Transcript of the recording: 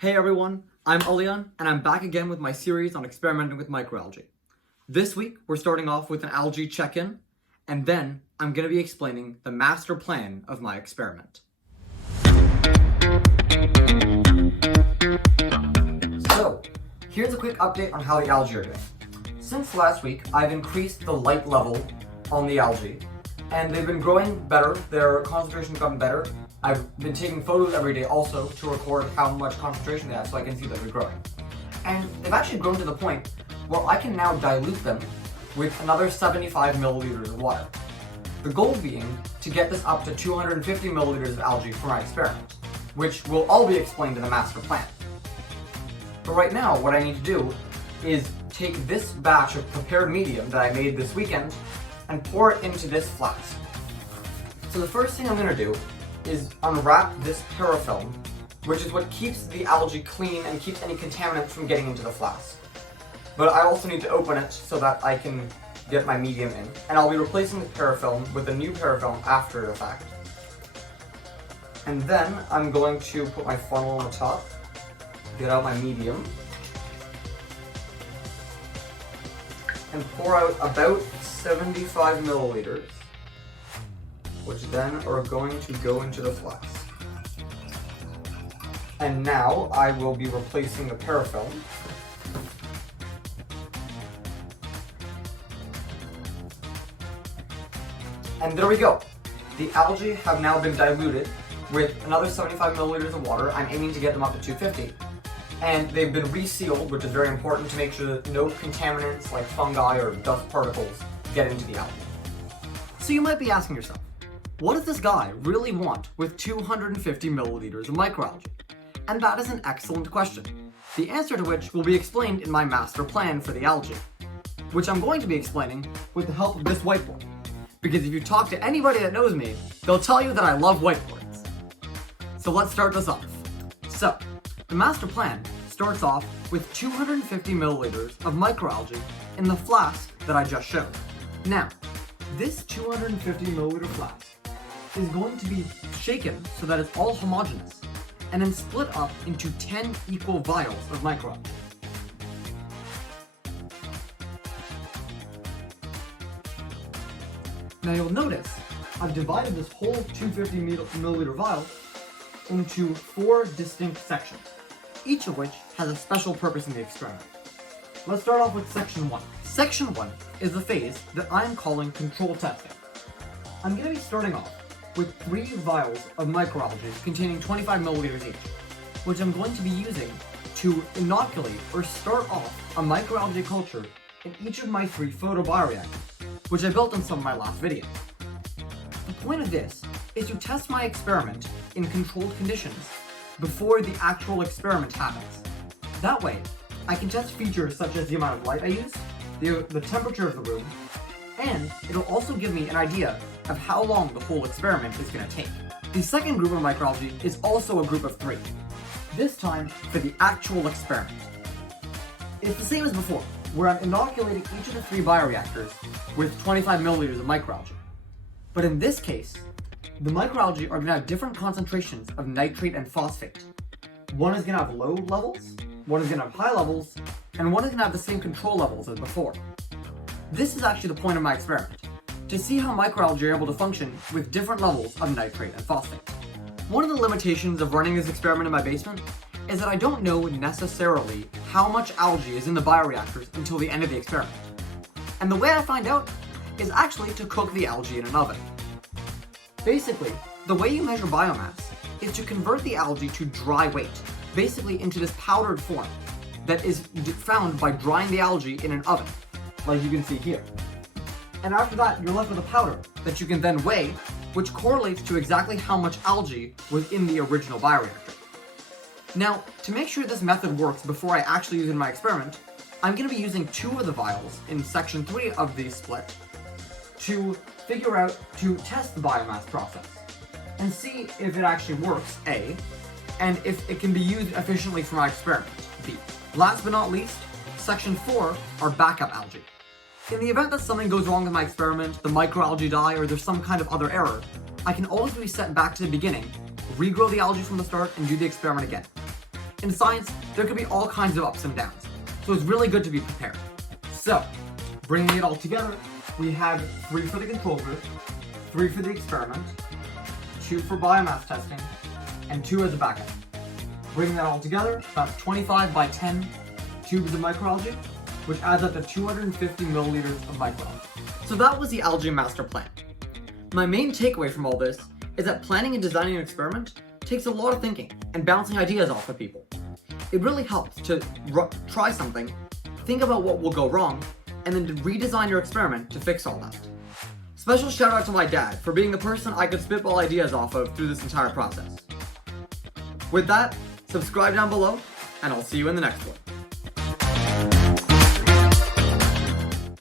Hey everyone, I'm Alian, and I'm back again with my series on experimenting with microalgae. This week, we're starting off with an algae check-in, and then I'm going to be explaining the master plan of my experiment. So, here's a quick update on how the algae are doing. Since last week, I've increased the light level on the algae, and they've been growing better, their concentration's gotten better. I've been taking photos every day also to record how much concentration they have so I can see that they're growing. And they've actually grown to the point where I can now dilute them with another 75 milliliters of water. The goal being to get this up to 250 milliliters of algae for my experiment, which will all be explained in the master plan. But right now, what I need to do is take this batch of prepared medium that I made this weekend and pour it into this flask. So the first thing I'm going to do is unwrap this parafilm, which is what keeps the algae clean and keeps any contaminants from getting into the flask. But I also need to open it so that I can get my medium in, and I'll be replacing the parafilm with a new parafilm after the fact. And then I'm going to put my funnel on the top, get out my medium, and pour out about 75 milliliters. Which then are going to go into the flask. And now I will be replacing the parafilm. And there we go. The algae have now been diluted with another 75 milliliters of water. I'm aiming to get them up to 250. And they've been resealed, which is very important to make sure that no contaminants like fungi or dust particles get into the algae. So you might be asking yourself, what does this guy really want with 250 milliliters of microalgae? And that is an excellent question, the answer to which will be explained in my master plan for the algae, which I'm going to be explaining with the help of this whiteboard. Because if you talk to anybody that knows me, they'll tell you that I love whiteboards. So let's start this off. So, the master plan starts off with 250 milliliters of microalgae in the flask that I just showed. Now, this 250 milliliter flask is going to be shaken so that it's all homogeneous, and then split up into 10 equal vials of microalgae. Now you'll notice I've divided this whole 250 milliliter vial into 4 distinct sections, each of which has a special purpose in the experiment. Let's start off with section 1. Section 1 is the phase that I'm calling control testing. I'm going to be starting off with 3 vials of microalgae containing 25 milliliters each, which I'm going to be using to inoculate or start off a microalgae culture in each of my 3 photobioreactors, which I built in some of my last videos. The point of this is to test my experiment in controlled conditions before the actual experiment happens. That way, I can test features such as the amount of light I use, the temperature of the room, and it'll also give me an idea of how long the whole experiment is going to take. The second group of microalgae is also a group of 3, this time for the actual experiment. It's the same as before, where I'm inoculating each of the 3 bioreactors with 25 milliliters of microalgae. But in this case, the microalgae are going to have different concentrations of nitrate and phosphate. One is going to have low levels, one is going to have high levels, and one is going to have the same control levels as before. This is actually the point of my experiment, to see how microalgae are able to function with different levels of nitrate and phosphate. One of the limitations of running this experiment in my basement is that I don't know necessarily how much algae is in the bioreactors until the end of the experiment. And the way I find out is actually to cook the algae in an oven. Basically, the way you measure biomass is to convert the algae to dry weight, basically into this powdered form that is found by drying the algae in an oven, like you can see here. And after that, you're left with a powder that you can then weigh, which correlates to exactly how much algae was in the original bioreactor. Now, to make sure this method works before I actually use it in my experiment, I'm going to be using 2 of the vials in section 3 of the split to test the biomass process and see if it actually works, A, and if it can be used efficiently for my experiment, B. Last but not least, section 4 are backup algae. In the event that something goes wrong with my experiment, the microalgae die, or there's some kind of other error, I can always be sent back to the beginning, regrow the algae from the start, and do the experiment again. In science, there could be all kinds of ups and downs, so it's really good to be prepared. So, bringing it all together, we have 3 for the control group, 3 for the experiment, 2 for biomass testing, and 2 as a backup. Bringing that all together, that's 25 by 10 tubes of microalgae, which adds up to 250 milliliters of microalgae. So that was the algae master plan. My main takeaway from all this is that planning and designing an experiment takes a lot of thinking and bouncing ideas off of people. It really helps to try something, think about what will go wrong, and then to redesign your experiment to fix all that. Special shout out to my dad for being the person I could spitball ideas off of through this entire process. With that, subscribe down below, and I'll see you in the next one.